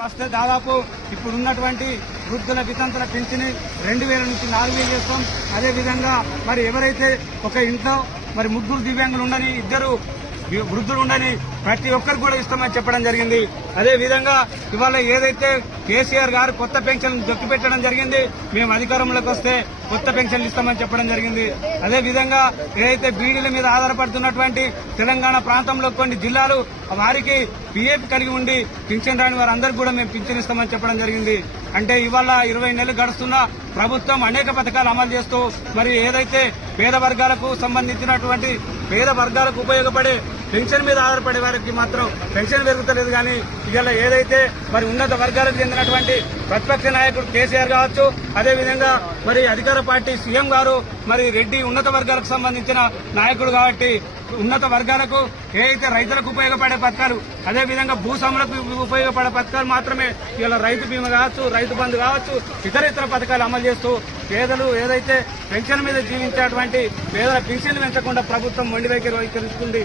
వస్తే దాదాపు ఇప్పుడు ఉన్నటువంటి వృద్ధుల వితంతుల పింఛని 2000 నుంచి 4000 చేస్తాం. అదేవిధంగా మరి ఎవరైతే ఒక ఇంట్లో మరి ముగ్గురు దివ్యాంగులు ఉండని, 2 వృద్ధులు ఉండని ప్రతి ఒక్కరికి కూడా ఇస్తామని చెప్పడం జరిగింది. అదే విధంగా ఇవాళ ఏదైతే కేసీఆర్ గారు కొత్త పెన్షన్ దొక్కిపెట్టడం జరిగింది, మేము అధికారంలోకి వస్తే కొత్త పెన్షన్లు ఇస్తామని చెప్పడం జరిగింది. అదే విధంగా ఏదైతే బీడీల మీద ఆధారపడుతున్నటువంటి తెలంగాణ ప్రాంతంలో కొన్ని జిల్లాలు వారికి పీఎఫ్ కలిగి ఉండి పింఛన్ రాని వారందరికీ కూడా మేము పింఛన్ ఇస్తామని చెప్పడం జరిగింది. అంటే ఇవాళ 20 నెలలు గడుస్తున్న ప్రభుత్వం అనేక పథకాలు అమలు చేస్తూ మరి ఏదైతే పేద వర్గాలకు సంబంధించినటువంటి పేద వర్గాలకు ఉపయోగపడే పెన్షన్ మీద ఆధారపడే వారికి మాత్రం పెన్షన్ పెరుగుతలేదు. కానీ ఇవాళ ఏదైతే మరి ఉన్నత వర్గాలకు చెందినటువంటి ప్రతిపక్ష నాయకుడు కేసీఆర్ కావచ్చు, అదేవిధంగా మరి అధికార పార్టీ సీఎం గారు మరి రెడ్డి ఉన్నత వర్గాలకు సంబంధించిన నాయకుడు కాబట్టి ఉన్నత వర్గాలకు ఏదైతే రైతులకు ఉపయోగపడే పథకాలు, అదేవిధంగా భూస్వాములకు ఉపయోగపడే పథకాలు మాత్రమే ఇలా రైతు బీమా కావచ్చు, రైతు బంధు కావచ్చు, ఇతర పథకాలు అమలు చేస్తూ పేదలు ఏదైతే పెన్షన్ మీద జీవించేటువంటి పేదల పెన్షన్లు పెంచకుండా ప్రభుత్వం మొండి వైఖరి వహిస్తుంది.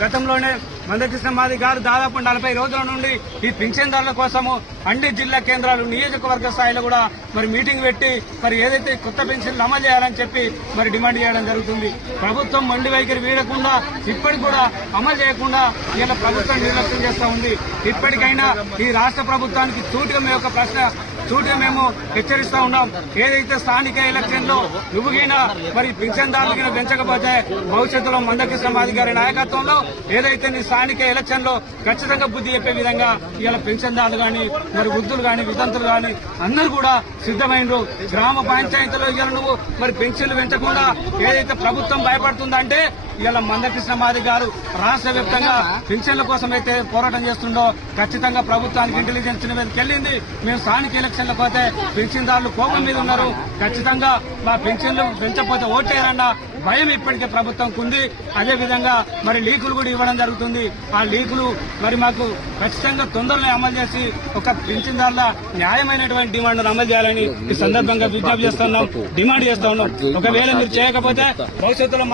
గతంలోనే మందకృష్ణ మాది గారు దాదాపు 40 రోజుల నుండి ఈ పింఛన్దారుల కోసము అన్ని జిల్లా కేంద్రాలు నియోజకవర్గ స్థాయిలో కూడా మరి మీటింగ్ పెట్టి మరి ఏదైతే కొత్త పెన్షన్లు అమలు చేయాలని చెప్పి మరి డిమాండ్ చేయడం జరుగుతుంది. ప్రభుత్వం మొండి వైఖరి వీడకుండా ఇప్పటికి కూడా అమలు చేయకుండా ఇలా ప్రభుత్వం నిర్లక్ష్యం చేస్తూ ఉంది. ఇప్పటికైనా ఈ రాష్ట్ర ప్రభుత్వానికి సూటిగా మేము హెచ్చరిస్తా ఉన్నాం. ఏదైతే స్థానిక ఎలక్షన్ లో నువ్వుగిన మరి పింఛన్దారులకి పెంచకపోతే భవిష్యత్తులో మందకృష్ణ మాది గారి నాయకత్వంలో ఏదైతే నీ స్థానిక ఎలక్షన్ లో ఖచ్చితంగా బుద్ధి చెప్పే విధంగా ఇలా పెన్షన్దారులు గాని మరి వృద్ధులు గాని వితంతులు గాని అందరూ కూడా సిద్దమైనరు. గ్రామ పంచాయతీలో ఇలా నువ్వు మరి పెన్షన్లు పెంచకుండా ఏదైతే ప్రభుత్వం భయపడుతుందంటే ఇలా మందకృష్ణ మాది గారు రాష్ట్ర వ్యాప్తంగా పెన్షన్ల కోసం అయితే పోరాటం చేస్తుండో ఖచ్చితంగా ప్రభుత్వానికి ఇంటెలిజెన్స్ మీదకి వెళ్ళింది. మేము స్థానిక ఎలక్షన్లకు పోతే పెన్షన్దారులు కోపం మీద ఉన్నారు, ఖచ్చితంగా మా పెన్షన్లు పెంచకపోతే ఓట్లేరన్న భయం ఇప్పటికే ప్రభుత్వంకు ఉంది. అదేవిధంగా మరి లీకులు కూడా ఇవ్వడం జరుగుతుంది. ఆ లీకులు మరి మాకు ఖచ్చితంగా తొందరలో అమలు చేసి ఒక పెన్షన్దారుల న్యాయమైనటువంటి డిమాండ్ అమలు చేయాలని ఈ సందర్భంగా విజ్ఞప్తి చేస్తున్నాం, డిమాండ్ చేస్తా ఉన్నాం. ఒకవేళ మీరు చేయకపోతే భవిష్యత్తులో